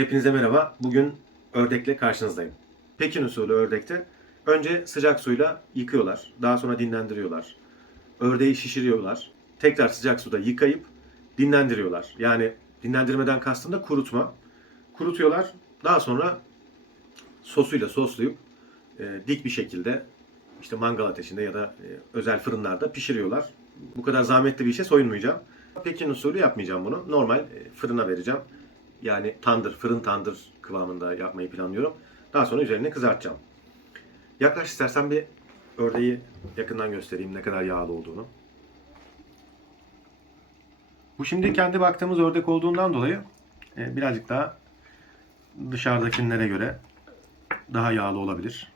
Hepinize merhaba. Bugün ördekle karşınızdayım. Pekin usulü ördekte önce sıcak suyla yıkıyorlar. Daha sonra dinlendiriyorlar. Ördeği şişiriyorlar. Tekrar sıcak suda yıkayıp dinlendiriyorlar. Yani dinlendirmeden kastım da kurutma. Kurutuyorlar. Daha sonra sosuyla soslayıp e, dik bir şekilde işte mangal ateşinde ya da e, özel fırınlarda pişiriyorlar. Bu kadar zahmetli bir işe soyunmayacağım. Pekin usulü yapmayacağım bunu. Normal e, fırına vereceğim. Yani tandır, fırın tandır kıvamında yapmayı planlıyorum. Daha sonra üzerine kızartacağım. Yaklaş istersen bir ördeği yakından göstereyim ne kadar yağlı olduğunu. Bu şimdi kendi baktığımız ördek olduğundan dolayı e, birazcık daha dışarıdakilere göre daha yağlı olabilir.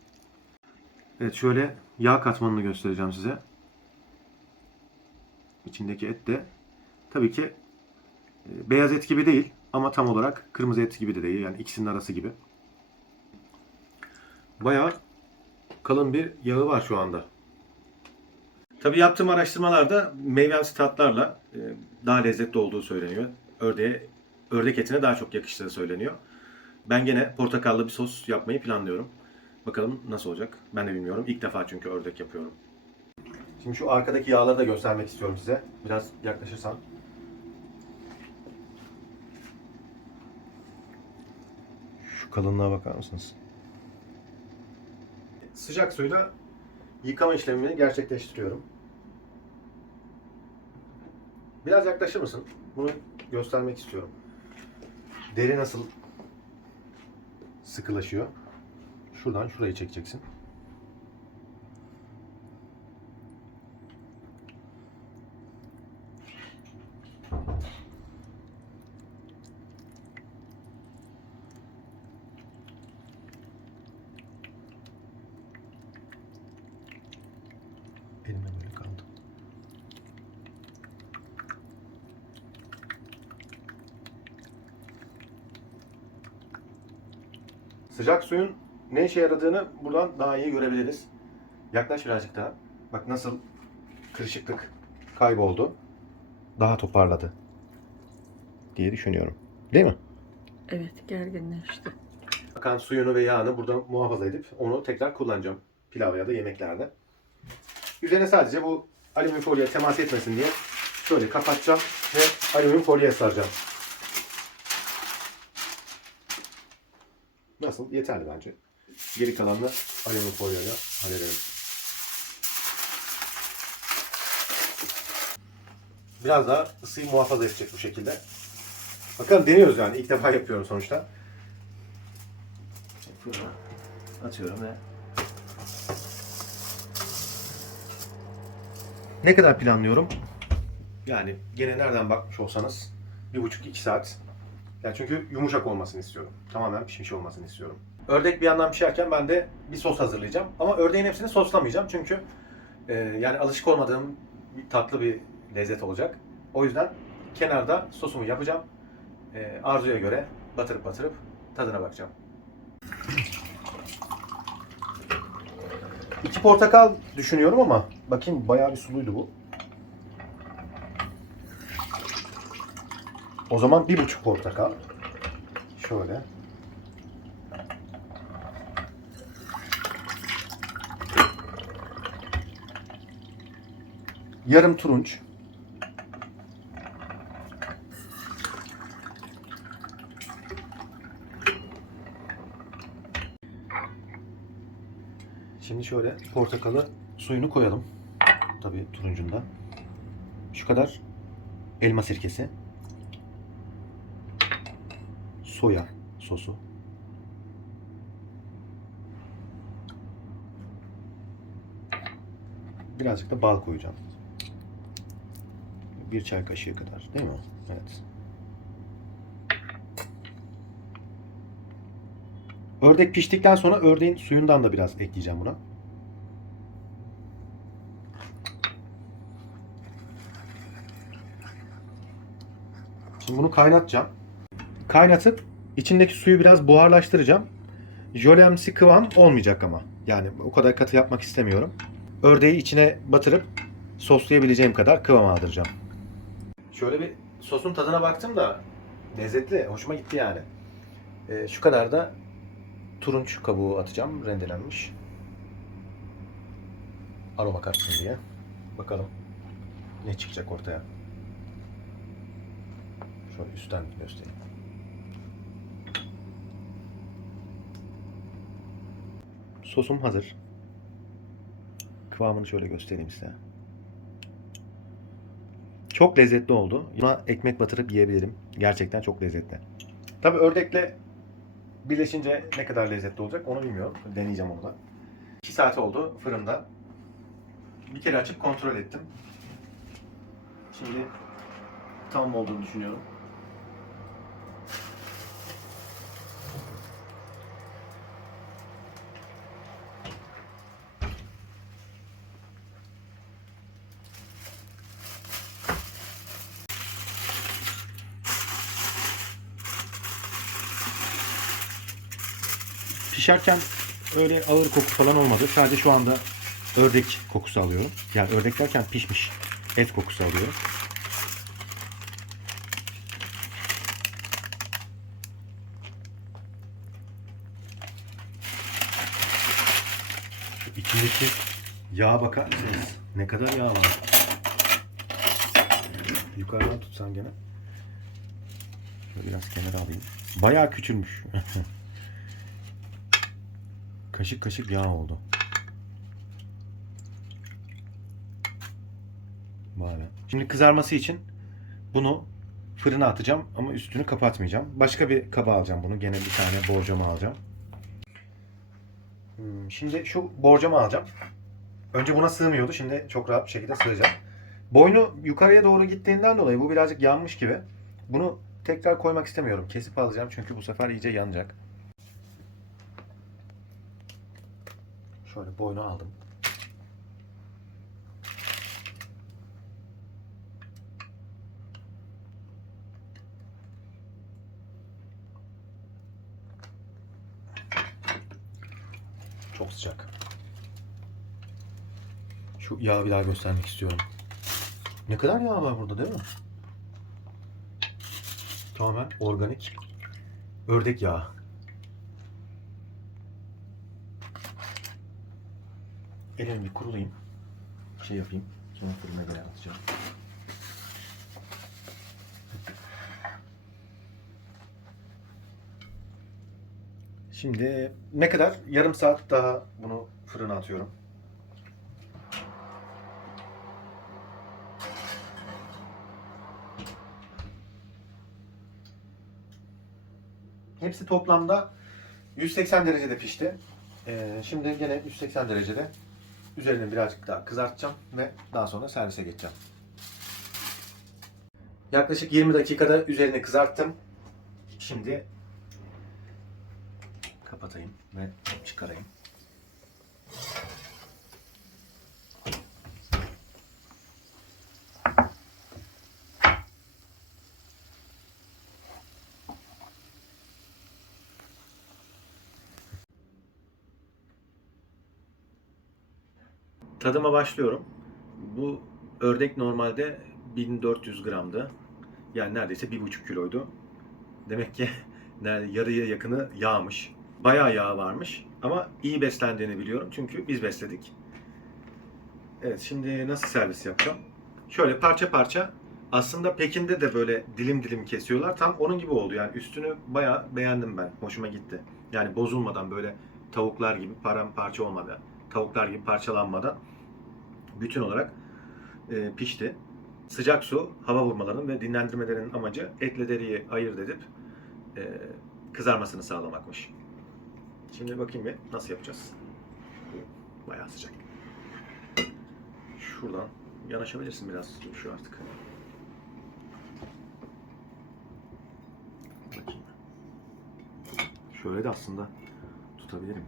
Evet şöyle yağ katmanını göstereceğim size. İçindeki et de tabii ki e, beyaz et gibi değil ama tam olarak kırmızı et gibi de değil. Yani ikisinin arası gibi. Bayağı kalın bir yağı var şu anda. Tabii yaptığım araştırmalarda meyvemsi tatlarla e, daha lezzetli olduğu söyleniyor. Ördeğe, ördek etine daha çok yakıştığı söyleniyor. Ben gene portakallı bir sos yapmayı planlıyorum. Bakalım nasıl olacak? Ben de bilmiyorum. İlk defa çünkü ördek yapıyorum. Şimdi şu arkadaki yağları da göstermek istiyorum size. Biraz yaklaşırsan. Şu kalınlığa bakar mısınız? Sıcak suyla yıkama işlemini gerçekleştiriyorum. Biraz yaklaşır mısın? Bunu göstermek istiyorum. Deri nasıl sıkılaşıyor? Şuradan şurayı çekeceksin. Sıcak suyun ne işe yaradığını buradan daha iyi görebiliriz. Yaklaş birazcık daha. Bak nasıl kırışıklık kayboldu. Daha toparladı diye düşünüyorum. Değil mi? Evet gerginleşti. Akan suyunu ve yağını burada muhafaza edip onu tekrar kullanacağım. Pilav ya da yemeklerde. Üzerine sadece bu alüminyum folyoya temas etmesin diye şöyle kapatacağım ve alüminyum folyoya saracağım. Nasıl? Yeterli bence. Geri kalanını alüminyum folyoyla halledelim. Biraz daha ısıyı muhafaza edecek bu şekilde. Bakalım deniyoruz yani. İlk defa yapıyorum sonuçta. Fırına atıyorum ve ne kadar planlıyorum? Yani gene nereden bakmış olsanız bir buçuk iki saat. Ya çünkü yumuşak olmasını istiyorum. Tamamen pişmiş olmasını istiyorum. Ördek bir yandan pişerken ben de bir sos hazırlayacağım. Ama ördeğin hepsini soslamayacağım çünkü e, yani alışık olmadığım bir tatlı bir lezzet olacak. O yüzden kenarda sosumu yapacağım. E, arzuya göre batırıp batırıp tadına bakacağım. İki portakal düşünüyorum ama bakayım bayağı bir suluydu bu. O zaman bir buçuk portakal. Şöyle. Yarım turunç. Şimdi şöyle portakalı suyunu koyalım. Tabii turuncunda. Şu kadar elma sirkesi. Soya sosu. Birazcık da bal koyacağım. Bir çay kaşığı kadar değil mi? Evet. Ördek piştikten sonra ördeğin suyundan da biraz ekleyeceğim buna. Şimdi bunu kaynatacağım. Kaynatıp içindeki suyu biraz buharlaştıracağım. Jölemsi kıvam olmayacak ama. Yani o kadar katı yapmak istemiyorum. Ördeği içine batırıp soslayabileceğim kadar kıvam aldıracağım. Şöyle bir sosun tadına baktım da lezzetli. Hoşuma gitti yani. Ee, şu kadar da turunç kabuğu atacağım rendelenmiş. Aroma katsın diye. Bakalım ne çıkacak ortaya. Şöyle üstten göstereyim. Sosum hazır. Kıvamını şöyle göstereyim size. Çok lezzetli oldu. Buna ekmek batırıp yiyebilirim. Gerçekten çok lezzetli. Tabii ördekle birleşince ne kadar lezzetli olacak onu bilmiyorum. Deneyeceğim onu da. 2 saat oldu fırında. Bir kere açıp kontrol ettim. Şimdi tamam olduğunu düşünüyorum. Pişerken öyle ağır koku falan olmadı. Sadece şu anda ördek kokusu alıyorum. Yani ördek derken pişmiş et kokusu alıyorum. İçindeki yağa bakar mısınız? Ne kadar yağ var? Yukarıdan tutsam gene. Şöyle biraz kenara alayım. Bayağı küçülmüş. Kaşık kaşık yağ oldu. Böyle. Şimdi kızarması için bunu fırına atacağım ama üstünü kapatmayacağım. Başka bir kaba alacağım bunu. Gene bir tane borcama alacağım. Hmm, Şimdi şu borcama alacağım. Önce buna sığmıyordu. Şimdi çok rahat bir şekilde sığacak. Boynu yukarıya doğru gittiğinden dolayı bu birazcık yanmış gibi. Bunu tekrar koymak istemiyorum. Kesip alacağım çünkü bu sefer iyice yanacak. Şöyle boynu aldım. Çok sıcak. Şu yağı bir daha göstermek istiyorum. Ne kadar yağ var burada değil mi? Tamamen organik ördek yağı. Elimi bir kurulayım. Şey yapayım. Sonra fırına göre atacağım. Şimdi ne kadar? Yarım saat daha bunu fırına atıyorum. Hepsi toplamda 180 derecede pişti. Ee, şimdi gene 180 derecede Üzerini birazcık daha kızartacağım ve daha sonra servise geçeceğim. Yaklaşık 20 dakikada üzerini kızarttım. Şimdi kapatayım ve çıkarayım. Tadıma başlıyorum. Bu ördek normalde 1400 gramdı. Yani neredeyse 1,5 kiloydu. Demek ki yarıya yakını yağmış. Bayağı yağ varmış ama iyi beslendiğini biliyorum çünkü biz besledik. Evet şimdi nasıl servis yapacağım? Şöyle parça parça aslında Pekin'de de böyle dilim dilim kesiyorlar. Tam onun gibi oldu yani üstünü bayağı beğendim ben. Hoşuma gitti. Yani bozulmadan böyle tavuklar gibi paramparça olmadan, tavuklar gibi parçalanmadan bütün olarak e, pişti. Sıcak su, hava vurmalarının ve dinlendirmelerinin amacı etle deriyi ayırt edip e, kızarmasını sağlamakmış. Şimdi bakayım bir nasıl yapacağız. Bayağı sıcak. Şuradan yanaşabilirsin biraz şu artık. Bakayım. Şöyle de aslında tutabilirim.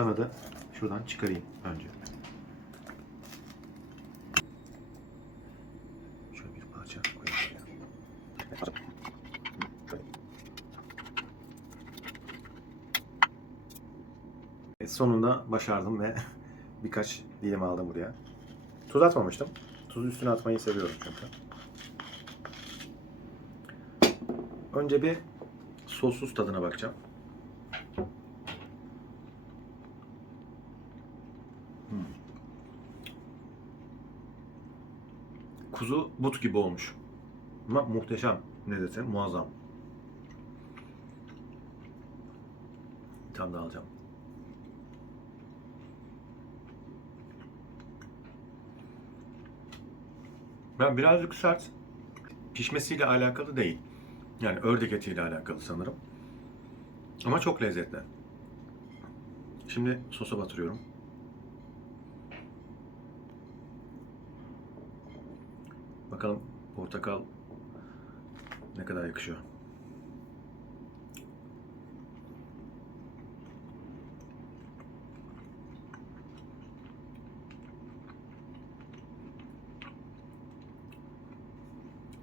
Kanadı şuradan çıkarayım önce. Şöyle bir parça koyayım. Evet, sonunda başardım ve birkaç dilim aldım buraya. Tuz atmamıştım. Tuzu üstüne atmayı seviyorum çünkü. Önce bir sossuz tadına bakacağım. Kuzu but gibi olmuş. Ama muhteşem lezzeti, muazzam. Bir tane daha alacağım. Ben birazcık sert. Pişmesiyle alakalı değil. Yani ördek etiyle alakalı sanırım. Ama çok lezzetli. Şimdi sosa batırıyorum. Bakalım portakal ne kadar yakışıyor.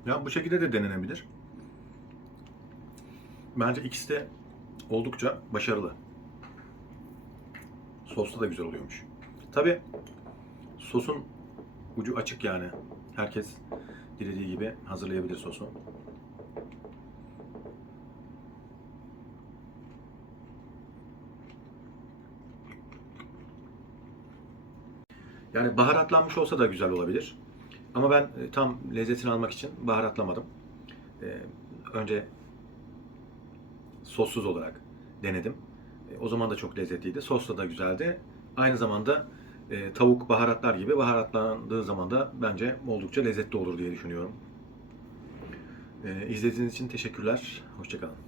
Ya bu şekilde de denenebilir. Bence ikisi de oldukça başarılı. Soslu da güzel oluyormuş. Tabi sosun ucu açık yani. Herkes dilediği gibi hazırlayabilir sosu. Yani baharatlanmış olsa da güzel olabilir. Ama ben e, tam lezzetini almak için baharatlamadım. E, önce sossuz olarak denedim. E, o zaman da çok lezzetliydi. Sosla da güzeldi. Aynı zamanda e, tavuk baharatlar gibi baharatlandığı zaman da bence oldukça lezzetli olur diye düşünüyorum. E, izlediğiniz için teşekkürler. Hoşçakalın.